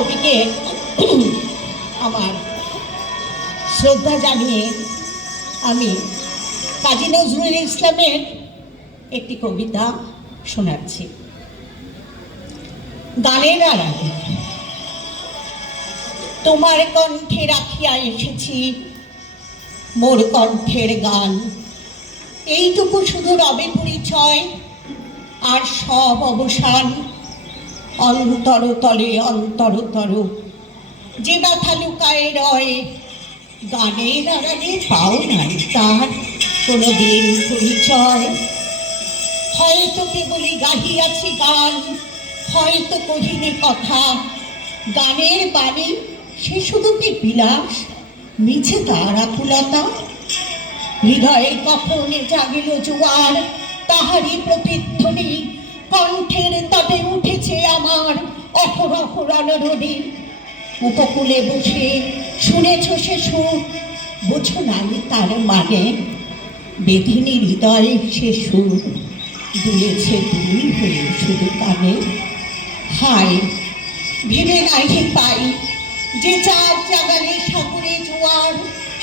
কবিকে আমার শ্রদ্ধা জানিয়ে আমি কাজী নজরুল ইসলামের একটি কবিতা শোনাচ্ছি। গানের আড়ালে তোমার কণ্ঠে রাখিয়া এসেছি মোর কণ্ঠের গান, এইটুকু শুধু রবে পরিচয় আর সব অবসান। অন্তরতলে অন্তরতর যে ব্যথা লুকায় রয়, গানের আড়ালে পাও নাই তার কোনোদিন পরিচয়। হয়তো কেবলই গাহিয়াছি গান, হয়তো কহিনি কথা, গানের বাণী সে শুধু কি বিলাস, মিছে তার আকুলতা। হৃদয়ে কখন জাগিল জোয়ার, তাহারই প্রতিধ্বনি কণ্ঠের তটে উঠেছে আমার অহরহ রণরণি। উপকূলে বসে শুনেছ সে সুর, বোঝো নাই তার মানে, বেদিনী হৃদয়ে সে সুর দুলেছে দুই হয়ে শুধু কানে। হায় ভেবে নাহি পাই যে চাঁদ জাগালে সাগরে জোয়ার,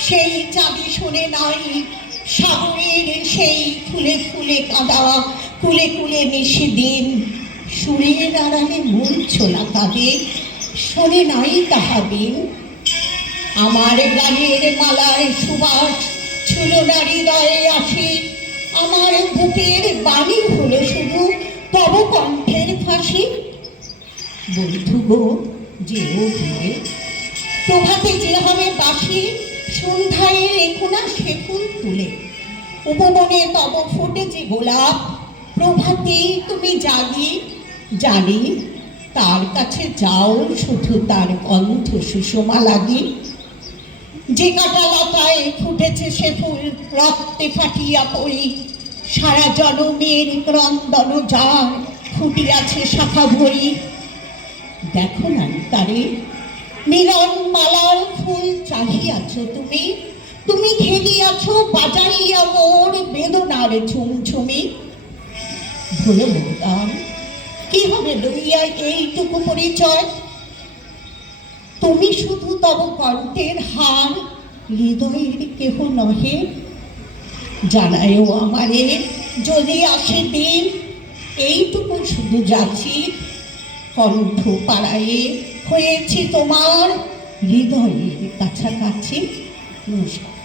সেই চাঁদি শোনে নাই সাগরের সেই ফুলে ফুলে কাঁদা, কুলে কুলে নিশিদিন। সুরের আড়ালে মূর্ছনা কাঁদে, শোনে নাই তাহাদিন। আমার গানের মালায় সুবাস ছুলো না হৃদয়ে আসি, আমার বুকের বাণী হলো শুধু তব কণ্ঠের ফাঁসি। বন্ধু গো যেও ভুলে, প্রভাতে যে হবে বাসি, সন্ধ্যায় রেখো না সে ফুল তুলে। উপবনে তব ফোটে যে গোলাপ, প্রভাতেই তুমি জাগি জানি, তার কাছে যাও শুধু তার গন্ধ সুষমা লাগি। যে কাটা লতায় ফুটেছে সে ফুল রক্তে ফাটিয়া পড়ি, সারা জনমের ক্রন্দন যার ফুটিয়াছে শাখা ভরি। দেখো না তারে মিলন মালার ফুল চাহিয়াছ তুমি, তুমি খেলিয়াছ বাজাইয়া মোর বেদনার ঝুমঝুমি। ভুলে বলতাম কি হবে লইয়া এইটুকু পরিচয়, তুমি শুধু তব কণ্ঠের হার, হৃদয়ের কেহ নহে। জানায়ও আমারে যদি আসে দিন, এইটুকু শুধু যাচ্ছি কণ্ঠ পাড়ায়ে হয়েছি তোমার হৃদয়ের কাছাকাছি। নমস্কার।